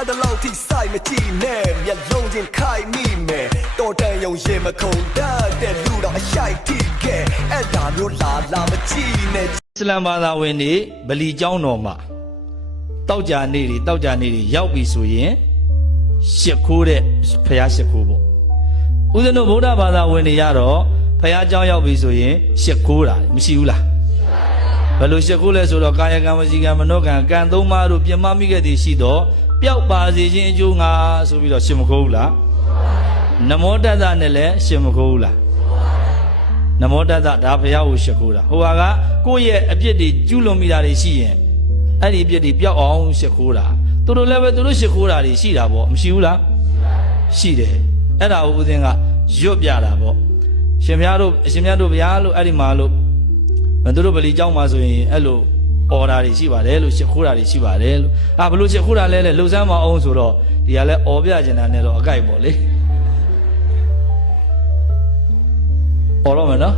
အဲ့ဒါလောက်ထိစိုက်မကြည့်နဲ့မျက်လုံးချင်းခိုက်မိမယ်တော်တန်ယုံရင်မခုန်တတ်တဲ့လူတော့အရှိုက်ထိခဲ့အဲ့ဒါမျိုးလာမကြည့်နဲ့အစ္စလမ်ဘာသာဝင်တွေဗလီကျောင်းတော်မှာတောက်ကြနေတွေရောက်ပြီဆိုရင်ရှစ်ခိုးတဲ့ဖျားရှစ်ခိုးပေါ့ဦးဇင်းတို့ဗုဒ္ဓဘာသာဝင်တွေရတော့ဖျားကျောင်းရောက်ပြီဆိုရင်ရှစ်ခိုးတာမရှိဘူးလားဘယ်လိုရှစ်ခိုးလဲဆိုတော့ကာယကံဝစီကံမနောကံကံသုံးပါးတို့ပြင်မမိခဲ့သည်ရှိတော့ပျောက်ပါစေခြင်းအကျိုးငါဆိုပြီးတော့ရှစ်မခိုးဘူးလားနမောတတ္တနဲ့လည်းရှစ်မခိုးဘူးလားနမောတတ္တဒါဘုရားကိုရှစ်ခိုးတာဟိုကကိုယ့်ရဲ့အပြစ်တွေကျူးလွန်မိတာတွေရှိရင်အဲ့ဒီအပြစ်တွေပျောက်အောင်ရှစ်ခိုးတာသူတို့လည်းပဲသူတို့ရှစ်ခိုးတာတွေရှိတာပေါ့မရှိဘူးလားရှိတယ်အဲ့ဒါကိုဦးဇင်းကရွတ်ပြတာပေါ့အရှင်မြတ်တို့ဗျာလို့အဲ့ဒီမှာလို့သူတို့ဗလီကျောင်းမှာဆိုရင်အဲ့လိုအော်ဒါတွေရှိပါတယ်လို့ရှစ်ခိုးတာတွေရှိပါတယ်လို့ဘလို့ရှစ်ခိုးတာလဲလှုပ်ဆန်းမအောင်ဆိုတော့ဒီကလည်းအော်ပြကျင်တာနဲ့တော့အကြိုက်ပေါ့လေအော်တော့မယ်နော်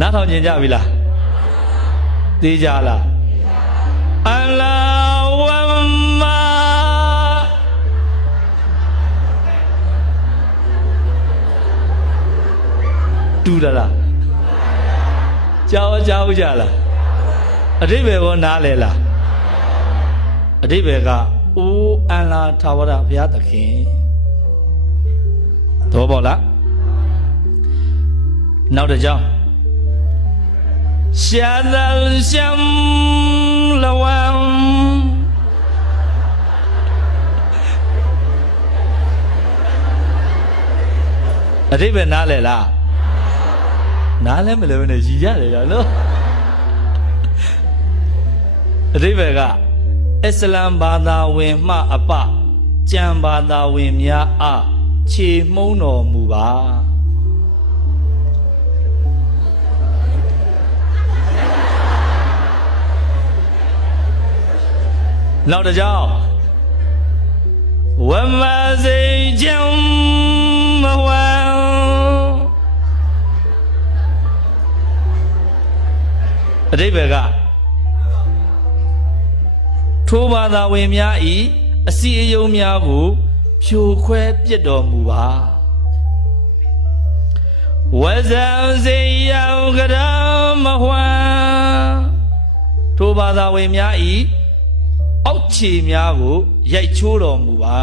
နားထောင်ကြင်ကြပြီလားသိကြလားအလ္လာဟ်ဝမ္မာတူလားကြောက်ကြလားအဓိပ္ပာယ်ကောနားလဲလားအဓိပ္ပာယ်ကအိုးအလ္လာထာဝရဘုရားသခင်တော့ပေါ့လားနောက်တစ်ကြောင်းရှာဒလ်ရှမ်လဝမ်အဓိပ္ပာယ်နားလဲလားနားလဲမလဲနဲ့ရည်ရတယ်နော်အဓိပ္ပာယ်ကအစ္စလမ်ဘာသာဝင်မှအပကျမ်းဘာသာဝင်များအားခြေမှုန်းတော်မူပါနောက်တစ်ကြောင်းဝမစေဂျမ်မဝံအဓိပ္ပာယ်ကထိုဘာသာဝင်များဤအစီအယုံများကိုဖြိုခွဲပြစ်တော်မူပါဝဇံစေယံကရမဟွာထိုဘာသာဝင်များဤအောက်ခြေများကိုရိုက်ချိုးတော်မူပါ